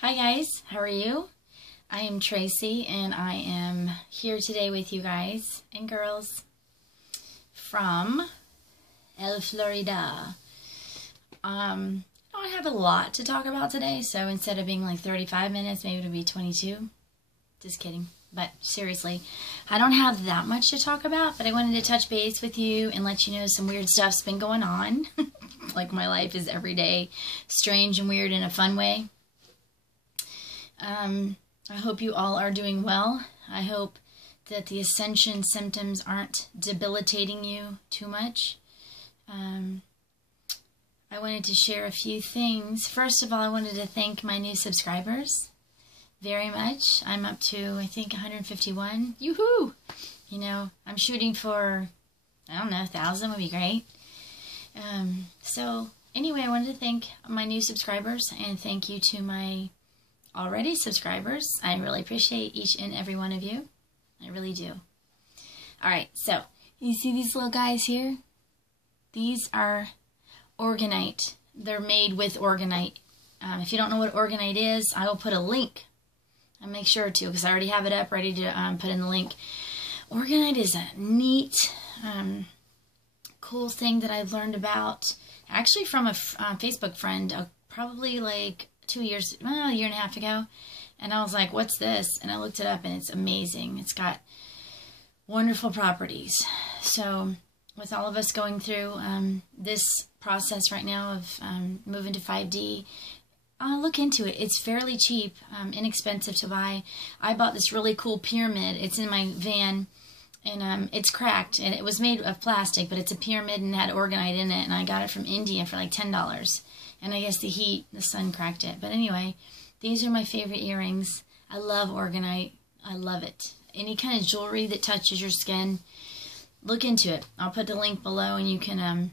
Hi guys, how are you? I am Tracy and I am here today with you guys and girls from El Florida. I don't have a lot to talk about today, so instead of being like 35 minutes, maybe it'll be 22. Just kidding. But seriously, I don't have that much to talk about, but I wanted to touch base with you and let you know some weird stuff's been going on. Like my life is every day strange and weird in a fun way. I hope you all are doing well. I hope that the ascension symptoms aren't debilitating you too much. I wanted to share a few things. First of all, I wanted to thank my new subscribers very much. I'm up to, I think, 151. Yoo-hoo! You know, I'm shooting for, I don't know, 1,000 would be great. So, anyway, I wanted to thank my new subscribers and thank you to my already subscribers. I really appreciate each and every one of you. I really do. Alright, so, you see these little guys here? These are Orgonite. They're made with Orgonite. If you don't know what Orgonite is, I will put a link. I'll make sure to, because I already have it up ready to put in the link. Orgonite is a neat, cool thing that I've learned about, actually from a Facebook friend, probably like 2 years, well, a year and a half ago. And I was like, what's this? And I looked it up and it's amazing. It's got wonderful properties. So with all of us going through this process right now of moving to 5D, look into it. It's fairly cheap, inexpensive to buy. I bought this really cool pyramid. It's in my van and it's cracked and it was made of plastic, but it's a pyramid and had Orgonite in it. And I got it from India for like $10. And I guess the heat, the sun cracked it. But anyway, these are my favorite earrings. I love Orgonite. I love it. Any kind of jewelry that touches your skin, look into it. I'll put the link below and you can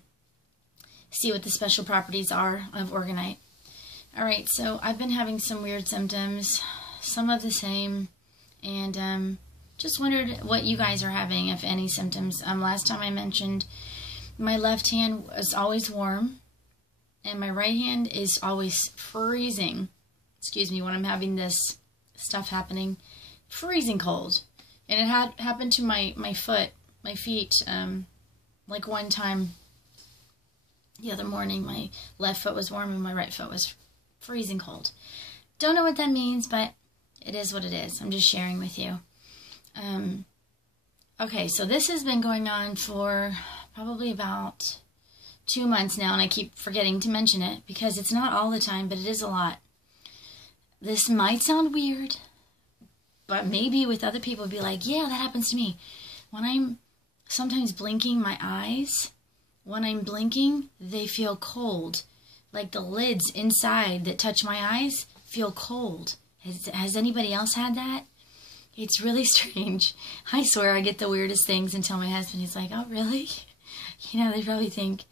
see what the special properties are of Orgonite. Alright, so I've been having some weird symptoms, some of the same, and just wondered what you guys are having, if any symptoms. Last time I mentioned my left hand is always warm. And my right hand is always freezing. Excuse me, when I'm having this stuff happening. Freezing cold. And it had happened to my feet. Like one time the other morning, my left foot was warm and my right foot was freezing cold. Don't know what that means, but it is what it is. I'm just sharing with you. Okay, so this has been going on for probably about 2 months now, and I keep forgetting to mention it because it's not all the time, but it is a lot. This might sound weird, but maybe with other people be like, yeah, that happens to me. When I'm sometimes blinking my eyes, when I'm blinking, they feel cold. Like the lids inside that touch my eyes feel cold. Has anybody else had that? It's really strange. I swear I get the weirdest things and tell my husband, he's like, oh, really? You know, they probably think,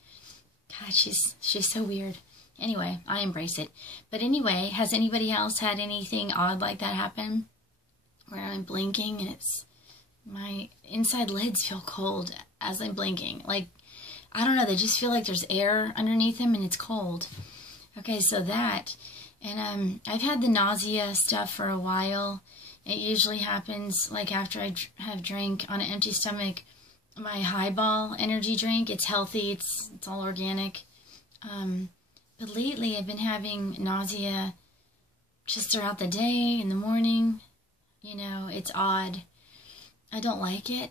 God, she's so weird. Anyway, I embrace it. But anyway, has anybody else had anything odd like that happen? Where I'm blinking and it's, my inside lids feel cold as I'm blinking. Like, I don't know, they just feel like there's air underneath them and it's cold. Okay, so that. And I've had the nausea stuff for a while. It usually happens like after I have drank on an empty stomach my Highball energy drink. It's healthy. It's all organic. But lately I've been having nausea just throughout the day, in the morning. You know, it's odd. I don't like it.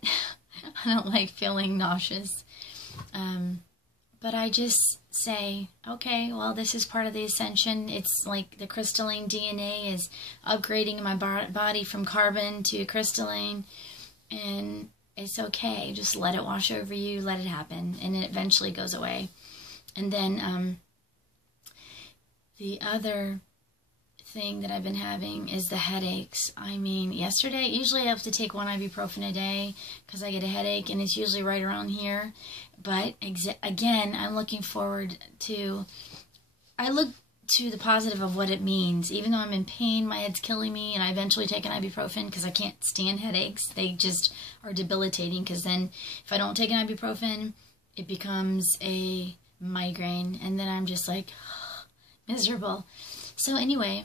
I don't like feeling nauseous. But I just say, okay, well, this is part of the ascension. It's like the crystalline DNA is upgrading my body from carbon to crystalline. And it's okay. Just let it wash over you. Let it happen. And it eventually goes away. And then the other thing that I've been having is the headaches. I mean, yesterday, usually I have to take 1 ibuprofen a day because I get a headache. And it's usually right around here. But again, I'm looking forward to... I look to the positive of what it means. Even though I'm in pain, my head's killing me, and I eventually take an ibuprofen because I can't stand headaches. They just are debilitating because then if I don't take an ibuprofen, it becomes a migraine, and then I'm just like miserable. So anyway,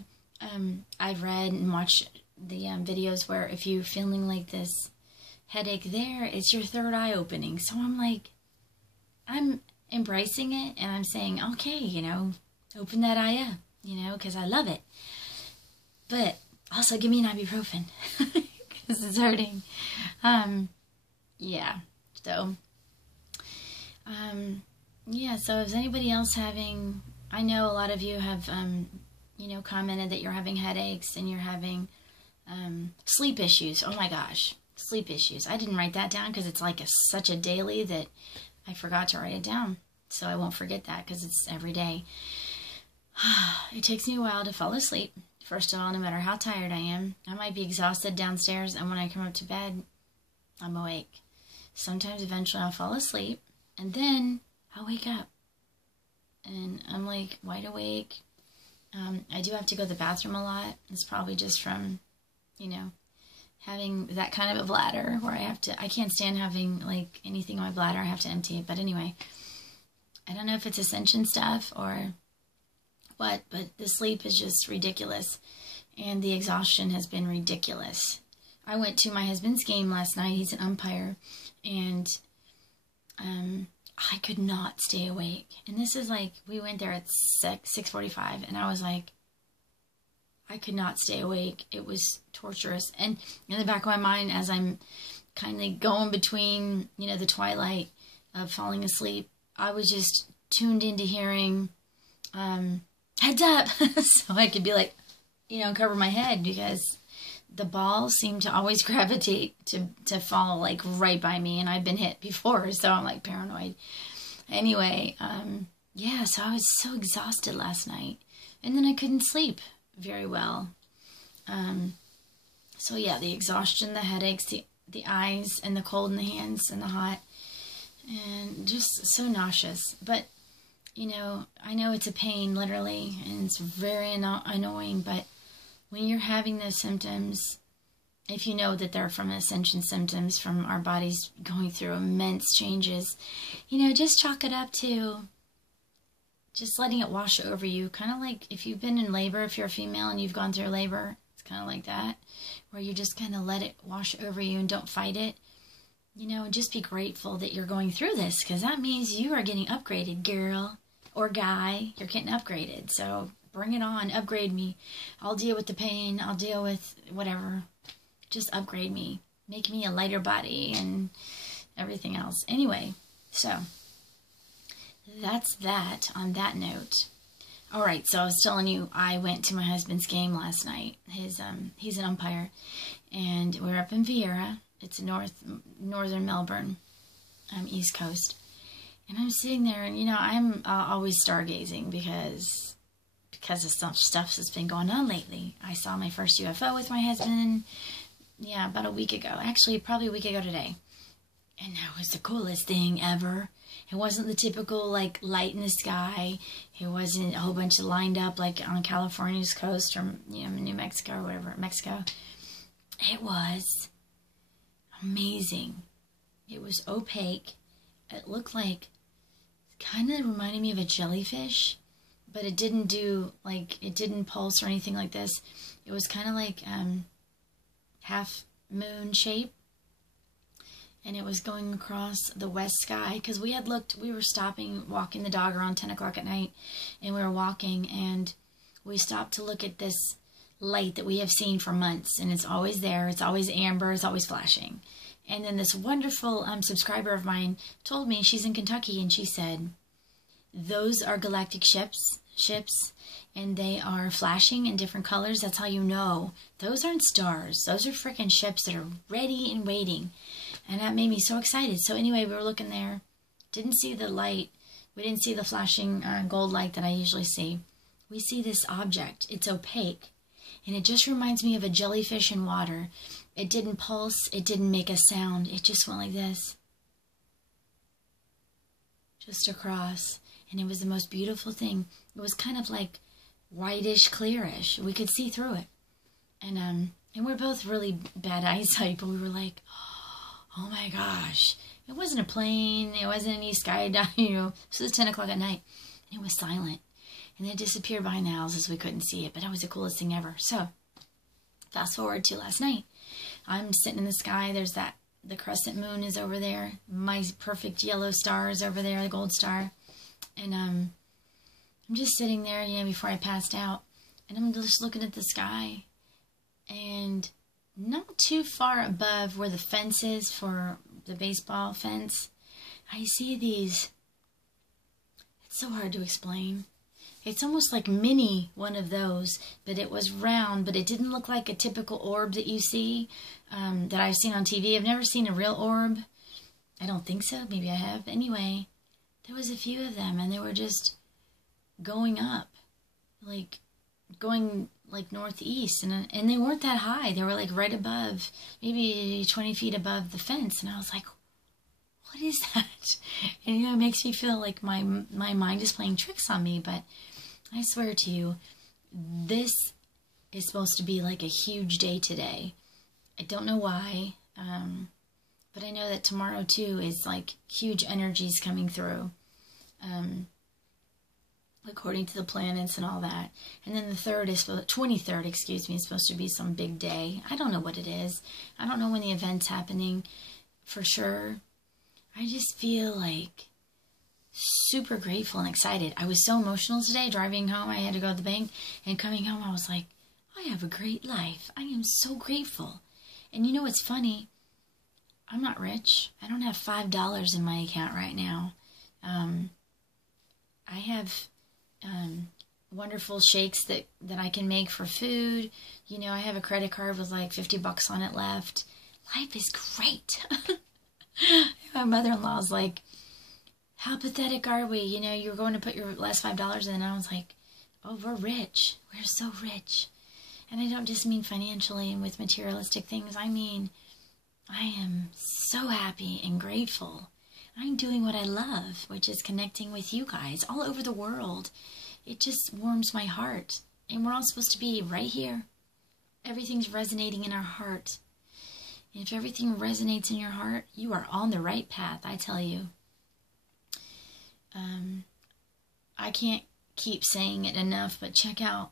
I've read and watched the videos where if you're feeling like this headache there, it's your third eye opening. So I'm like, I'm embracing it and I'm saying, okay, you know, open that eye up, you know, because I love it. But also give me an ibuprofen because it's hurting. Yeah, so, yeah, so is anybody else having, I know a lot of you have, you know, commented that you're having headaches and you're having sleep issues. Oh my gosh, sleep issues. I didn't write that down because it's like such a daily that I forgot to write it down. So I won't forget that because it's every day. It takes me a while to fall asleep. First of all, no matter how tired I am, I might be exhausted downstairs, and when I come up to bed, I'm awake. Sometimes eventually I'll fall asleep, and then I'll wake up. And I'm like wide awake. I do have to go to the bathroom a lot. It's probably just from, you know, having that kind of a bladder where I can't stand having like anything in my bladder. I have to empty it. But anyway, I don't know if it's Ascension stuff or what, but the sleep is just ridiculous. And the exhaustion has been ridiculous. I went to my husband's game last night. He's an umpire. And I could not stay awake. And this is like, we went there at 6:45, and I was like, I could not stay awake. It was torturous. And in the back of my mind, as I'm kind of going between, you know, the twilight of falling asleep, I was just tuned into hearing, heads up, so I could be like, you know, cover my head, because the balls seem to always gravitate to fall like right by me, and I've been hit before, so I'm like paranoid. Anyway, yeah, so I was so exhausted last night, and then I couldn't sleep very well. So yeah, the exhaustion, the headaches, the eyes, and the cold in the hands, and the hot, and just so nauseous. But you know, I know it's a pain, literally, and it's very annoying, but when you're having those symptoms, if you know that they're from Ascension symptoms, from our bodies going through immense changes, you know, just chalk it up to just letting it wash over you. Kind of like if you've been in labor, if you're a female and you've gone through labor, it's kind of like that, where you just kind of let it wash over you and don't fight it. You know, just be grateful that you're going through this, because that means you are getting upgraded, girl or guy. You're getting upgraded. So bring it on. Upgrade me. I'll deal with the pain. I'll deal with whatever. Just upgrade me. Make me a lighter body and everything else. Anyway, so that's that on that note. All right, so I was telling you, I went to my husband's game last night. He's an umpire, and we were up in Vieira. It's northern Melbourne, East Coast. And I'm sitting there, and, you know, I'm always stargazing because of some stuff that's been going on lately. I saw my first UFO with my husband, yeah, about a week ago. Actually, probably a week ago today. And that was the coolest thing ever. It wasn't the typical, like, light in the sky. It wasn't a whole bunch of lined up, like, on California's coast or, you know, New Mexico or whatever, Mexico. It was amazing. It was opaque. It looked like, kind of reminded me of a jellyfish, but it didn't do, like, it didn't pulse or anything like this. It was kind of like half moon shape, and it was going across the west sky, because we were stopping, walking the dog around 10 o'clock at night, and we were walking, and we stopped to look at this light that we have seen for months, and it's always there. It's always amber. It's always flashing. And then this wonderful subscriber of mine told me, she's in Kentucky, and she said, those are galactic ships, and they are flashing in different colors. That's how you know. Those aren't stars. Those are freaking ships that are ready and waiting. And that made me so excited. So anyway, we were looking there. Didn't see the light. We didn't see the flashing gold light that I usually see. We see this object. It's opaque. And it just reminds me of a jellyfish in water. It didn't pulse. It didn't make a sound. It just went like this. Just across. And it was the most beautiful thing. It was kind of like whitish, clearish. We could see through it. And we're both really bad eyesight, but we were like, oh my gosh. It wasn't a plane. It wasn't any skydive, you know. So it was 10 o'clock at night. And it was silent. and it disappeared behind the houses. We couldn't see it, but it was the coolest thing ever. So, fast forward to last night. I'm sitting in the sky. There's the crescent moon is over there. My perfect yellow star is over there, the gold star. And I'm just sitting there, before I passed out. And I'm just looking at the sky. And not too far above where the fence is for the baseball fence, I see these. It's so hard to explain. It's almost like mini one of those, but it was round, but it didn't look like a typical orb that you see, that I've seen on TV. I've never seen a real orb. I don't think so. Maybe I have. Anyway, there was a few of them, and they were just going up, going northeast, and they weren't that high. They were like right above, maybe 20 feet above the fence, and I was like, what is that? And it makes me feel like my mind is playing tricks on me, but I swear to you, this is supposed to be like a huge day today. I don't know why, but I know that tomorrow too is like huge energies coming through, according to the planets and all that. And then the 23rd, is supposed to be some big day. I don't know what it is. I don't know when the event's happening for sure. I just feel like super grateful and excited. I was so emotional today driving home. I had to go to the bank, and coming home I was like, I have a great life. I am so grateful. And you know what's funny? I'm not rich. I don't have $5 in my account right now. I have wonderful shakes that I can make for food. I have a credit card with like $50 on it left. Life is great. My mother-in-law's like, how pathetic are we? You were going to put your last $5 in, and I was like, oh, we're rich. We're so rich. And I don't just mean financially and with materialistic things. I mean, I am so happy and grateful. I'm doing what I love, which is connecting with you guys all over the world. It just warms my heart. And we're all supposed to be right here. Everything's resonating in our heart. And if everything resonates in your heart, you are on the right path, I tell you. I can't keep saying it enough, but check out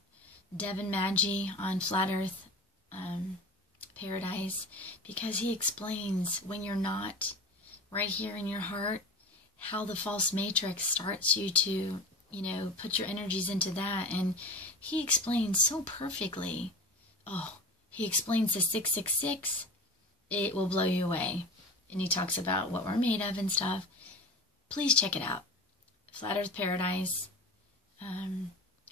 Devin Maggi on Flat Earth Paradise, because he explains when you're not right here in your heart, how the false matrix starts you to, put your energies into that. And he explains so perfectly. Oh, he explains the 666. It will blow you away. And he talks about what we're made of and stuff. Please check it out. Flat Earth Paradise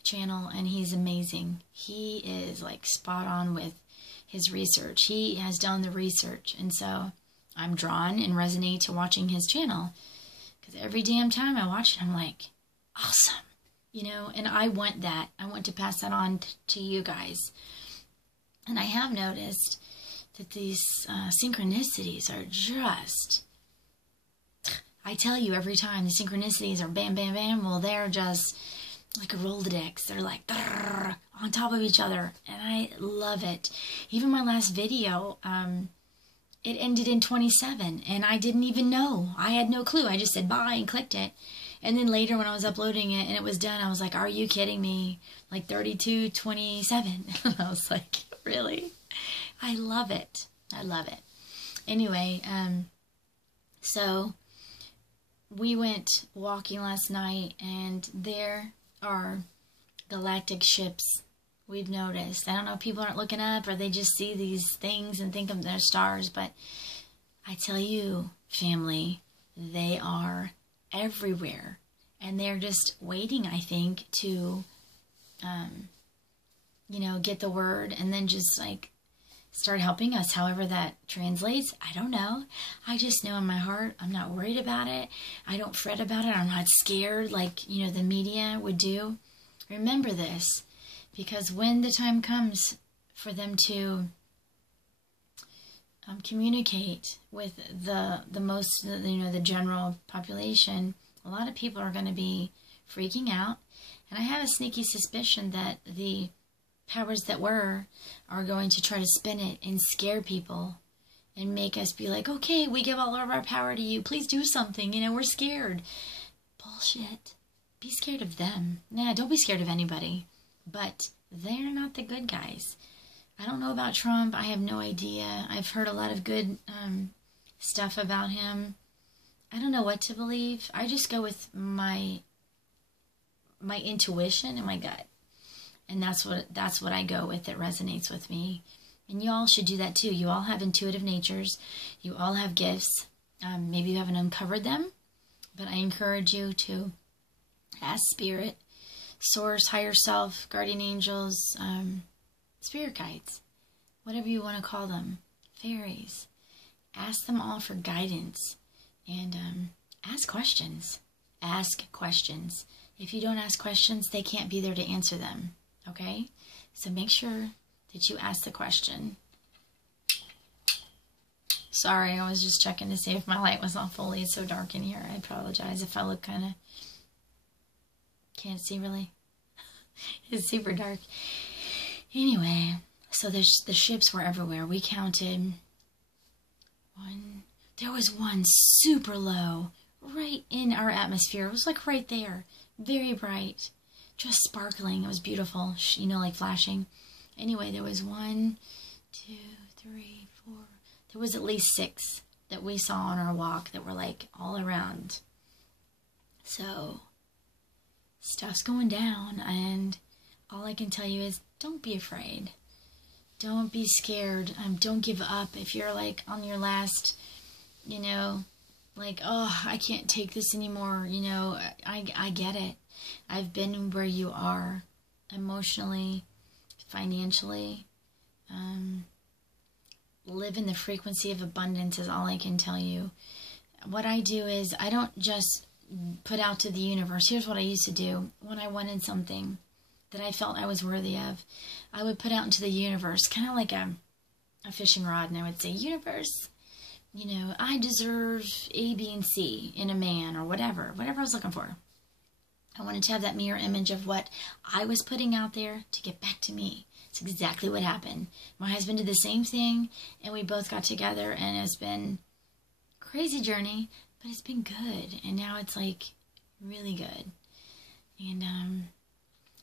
channel, and he's amazing. He is like spot on with his research. He has done the research, and so I'm drawn and resonate to watching his channel, because every damn time I watch it, I'm like, awesome, and I want that. I want to pass that on to you guys. And I have noticed that these synchronicities are just, I tell you every time, the synchronicities are bam, bam, bam. Well, they're just like a Rolodex. They're like on top of each other, and I love it. Even my last video, it ended in 27, and I didn't even know. I had no clue. I just said bye and clicked it. And then later when I was uploading it and it was done, I was like, are you kidding me? Like 32:27. And I was like, really? I love it. I love it. Anyway, so we went walking last night, and there are galactic ships we've noticed. I don't know if people aren't looking up, or they just see these things and think they're stars, but I tell you, family, they are everywhere, and they're just waiting, I think, to, get the word, and then just like start helping us, however that translates. I don't know. I just know in my heart, I'm not worried about it. I don't fret about it. I'm not scared like, the media would do. Remember this, because when the time comes for them to communicate with the most, the general population, a lot of people are going to be freaking out. And I have a sneaky suspicion that the powers that were are going to try to spin it and scare people and make us be like, okay, we give all of our power to you. Please do something. We're scared. Bullshit. be scared of them. Nah, don't be scared of anybody. But they're not the good guys. I don't know about Trump. I have no idea. I've heard a lot of good stuff about him. I don't know what to believe. I just go with my intuition and my gut. And that's what I go with that resonates with me. And you all should do that too. You all have intuitive natures. You all have gifts. Maybe you haven't uncovered them, but I encourage you to ask Spirit, Source, Higher Self, Guardian Angels, Spirit Guides, whatever you want to call them, fairies. Ask them all for guidance and ask questions. Ask questions. If you don't ask questions, they can't be there to answer them, okay? So make sure that you ask the question. Sorry, I was just checking to see if my light was off fully. It's so dark in here. I apologize if I look kind of... Can't see really. It's super dark. Anyway, so the ships were everywhere. We counted one. There was one super low, right in our atmosphere. It was like right there. Very bright. Just sparkling. It was beautiful. You know, like flashing. Anyway, there was 1, 2, 3, 4. There was at least 6 that we saw on our walk that were like all around. So, stuff's going down, and all I can tell you is don't be afraid. Don't be scared. Don't give up. If you're like on your last, you know, like, oh, I can't take this anymore, you know, I get it. I've been where you are emotionally, financially. Live in the frequency of abundance is all I can tell you. What I do is I don't just put out to the universe. Here's what I used to do when I wanted something that I felt I was worthy of. I would put out into the universe, kind of like a fishing rod, and I would say, universe, you know, I deserve A, B, and C in a man, or whatever I was looking for. I wanted to have that mirror image of what I was putting out there to get back to me. It's exactly what happened. My husband did the same thing, and we both got together, and it's been a crazy journey, but it's been good, and now it's like really good. And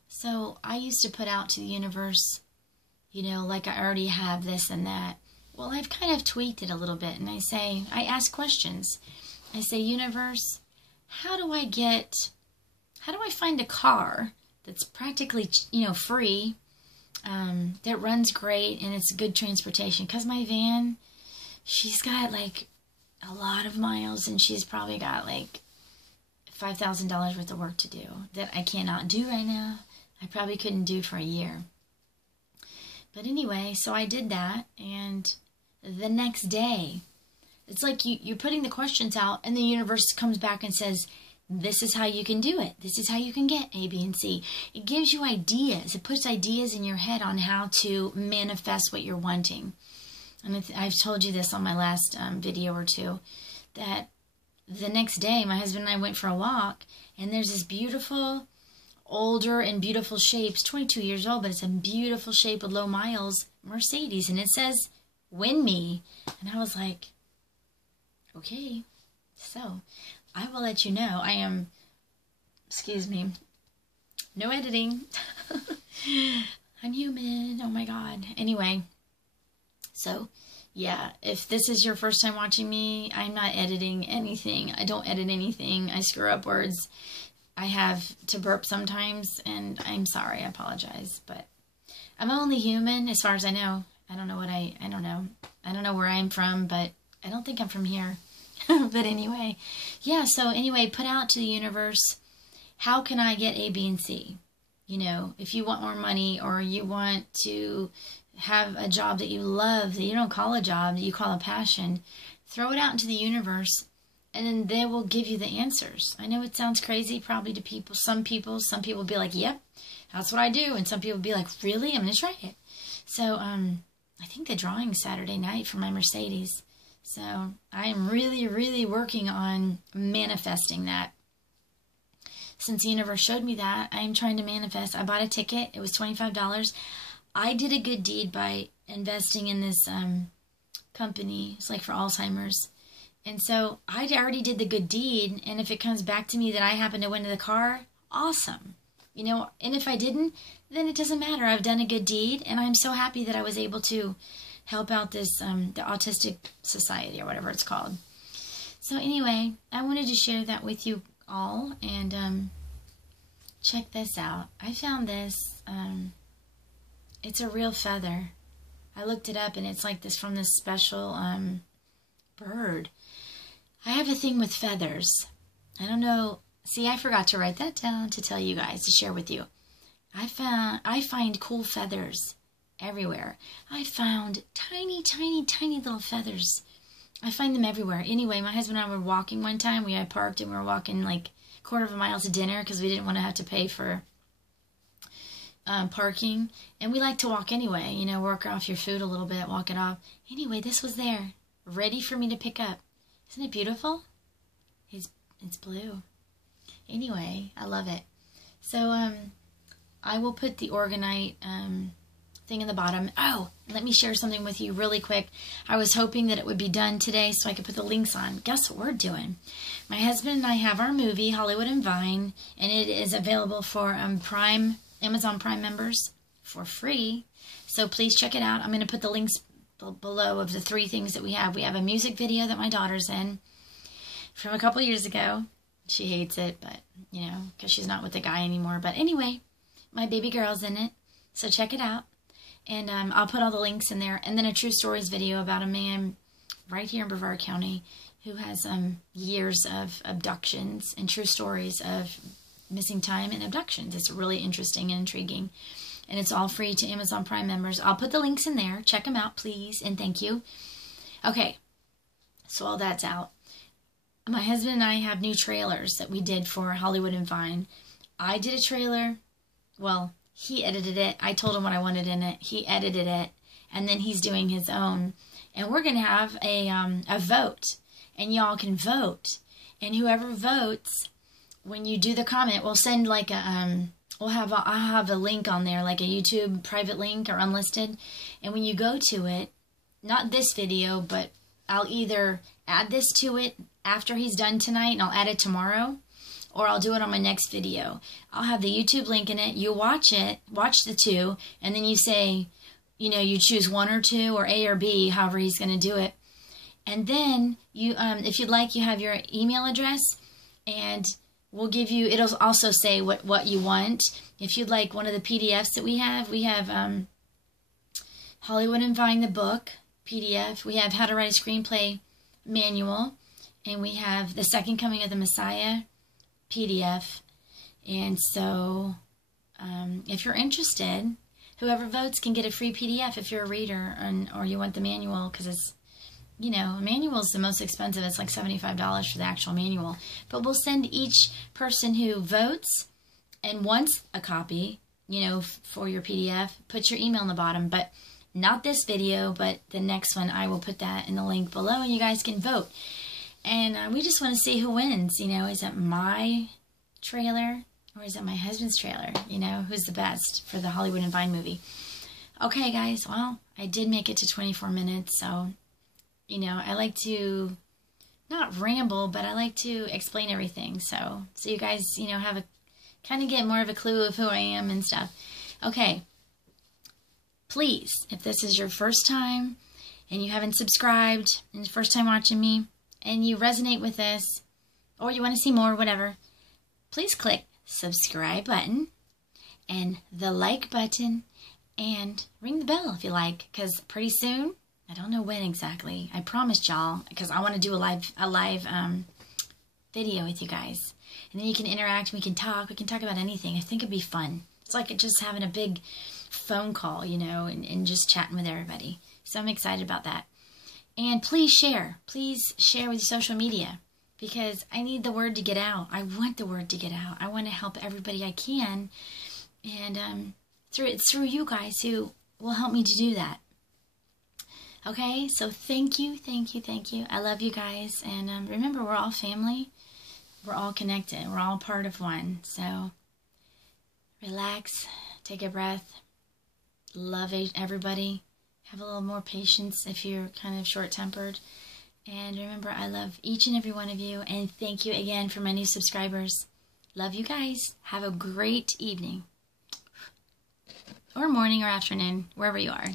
so I used to put out to the universe, you know, like I already have this and that. Well, I've kind of tweaked it a little bit, and I ask questions. I say, universe, how do I find a car that's practically, you know, free, that runs great, and it's good transportation? Because my van, she's got like a lot of miles, and she's probably got like $5,000 worth of work to do that I cannot do right now. I probably couldn't do for a year. But anyway, so I did that, and the next day, it's like you're putting the questions out, and the universe comes back and says, this is how you can do it. This is how you can get A, B, and C. It gives you ideas. It puts ideas in your head on how to manifest what you're wanting. And I've told you this on my last video or two, that the next day, my husband and I went for a walk, and there's this beautiful, older and beautiful shape. It's 22 years old, but it's a beautiful shape with low miles Mercedes, and it says, win me. And I was like, okay, so I will let you know. I am, excuse me, no editing. I'm human. Oh my God. Anyway, so yeah, if this is your first time watching me, I'm not editing anything. I don't edit anything. I screw up words. I have to burp sometimes, and I'm sorry. I apologize, but I'm only human as far as I know. I don't know I don't know where I'm from, but I don't think I'm from here. But anyway, yeah, so anyway, put out to the universe, how can I get A, B, and C? You know, if you want more money, or you want to have a job that you love, that you don't call a job, that you call a passion, throw it out into the universe, and then they will give you the answers. I know it sounds crazy probably to people. Some people will be like, yep, that's what I do. And some people will be like, really? I'm going to try it. So I think the drawing's Saturday night for my Mercedes. So I am really, really working on manifesting that. Since the universe showed me that, I am trying to manifest. I bought a ticket. It was $25. I did a good deed by investing in this company. It's like for Alzheimer's. And so I already did the good deed. And if it comes back to me that I happen to win the car, awesome. You know, and if I didn't, then it doesn't matter. I've done a good deed, and I'm so happy that I was able to help out this, the Autistic Society, or whatever it's called. So anyway, I wanted to share that with you all, and check this out. I found this, it's a real feather. I looked it up, and it's like this from this special bird. I have a thing with feathers. I don't know. See, I forgot to write that down to tell you guys, to share with you. I find cool feathers everywhere. I found tiny, tiny, tiny little feathers. I find them everywhere. Anyway, my husband and I were walking one time. We had parked, and we were walking like a quarter of a mile to dinner because we didn't want to have to pay for parking. And we like to walk anyway, you know, work off your food a little bit, walk it off. Anyway, this was there, ready for me to pick up. Isn't it beautiful? It's blue. Anyway, I love it. So, I will put the Orgonite thing in the bottom. Oh, let me share something with you really quick. I was hoping that it would be done today so I could put the links on. Guess what we're doing? My husband and I have our movie, Hollywood and Vine, and it is available for Amazon Prime members for free. So please check it out. I'm going to put the links below of the 3 things that we have. We have a music video that my daughter's in from a couple years ago. She hates it, but, you know, because she's not with the guy anymore. But anyway, my baby girl's in it, so check it out. And I'll put all the links in there. And then a true stories video about a man right here in Brevard County who has years of abductions and true stories of missing time and abductions. It's really interesting and intriguing. And it's all free to Amazon Prime members. I'll put the links in there. Check them out, please, and thank you. Okay, so all that's out. My husband and I have new trailers that we did for Hollywood and Vine. I did a trailer. Well, he edited it. I told him what I wanted in it. He edited it. And then he's doing his own. And we're going to have a vote. And y'all can vote. And whoever votes, when you do the comment, we'll send like a... I'll have a link on there, like a YouTube private link or unlisted. And when you go to it, not this video, but I'll either add this to it after he's done tonight, and I'll add it tomorrow, or I'll do it on my next video. I'll have the YouTube link in it. You watch it, watch the 2, and then you say, you know, you choose 1 or 2, or A or B, however he's going to do it. And then, you, if you'd like, you have your email address, and we'll give you, it'll also say what you want. If you'd like one of the PDFs that we have Hollywood and Vine, the book, PDF. We have How to Write a Screenplay manual. And we have The Second Coming of the Messiah, PDF. And so, if you're interested, whoever votes can get a free PDF if you're a reader or you want the manual, because it's, you know, a manual is the most expensive. It's like $75 for the actual manual. But we'll send each person who votes and wants a copy, you know, for your PDF, put your email in the bottom. But not this video, but the next one, I will put that in the link below, and you guys can vote. And we just want to see who wins. You know, is it my trailer or is it my husband's trailer? You know, who's the best for the Hollywood and Vine movie? Okay, guys, well, I did make it to 24 minutes, so, you know, I like to not ramble, but I like to explain everything. So you guys, you know, have a kind of get more of a clue of who I am and stuff. Okay, please, if this is your first time and you haven't subscribed and it's first time watching me, and you resonate with this, or you want to see more, whatever, please click subscribe button and the like button and ring the bell if you like, because pretty soon, I don't know when exactly, I promised y'all, because I want to do a live video with you guys, and then you can interact, we can talk about anything. I think it'd be fun. It's like just having a big phone call, you know, and just chatting with everybody. So I'm excited about that. And please share with your social media, because I need the word to get out. I want the word to get out. I want to help everybody I can, and it's through you guys who will help me to do that. Okay, so thank you. I love you guys, and remember, we're all family. We're all connected. We're all part of one. So relax, take a breath, love everybody. Have a little more patience if you're kind of short-tempered. And remember, I love each and every one of you. And thank you again for my new subscribers. Love you guys. Have a great evening. Or morning or afternoon, wherever you are.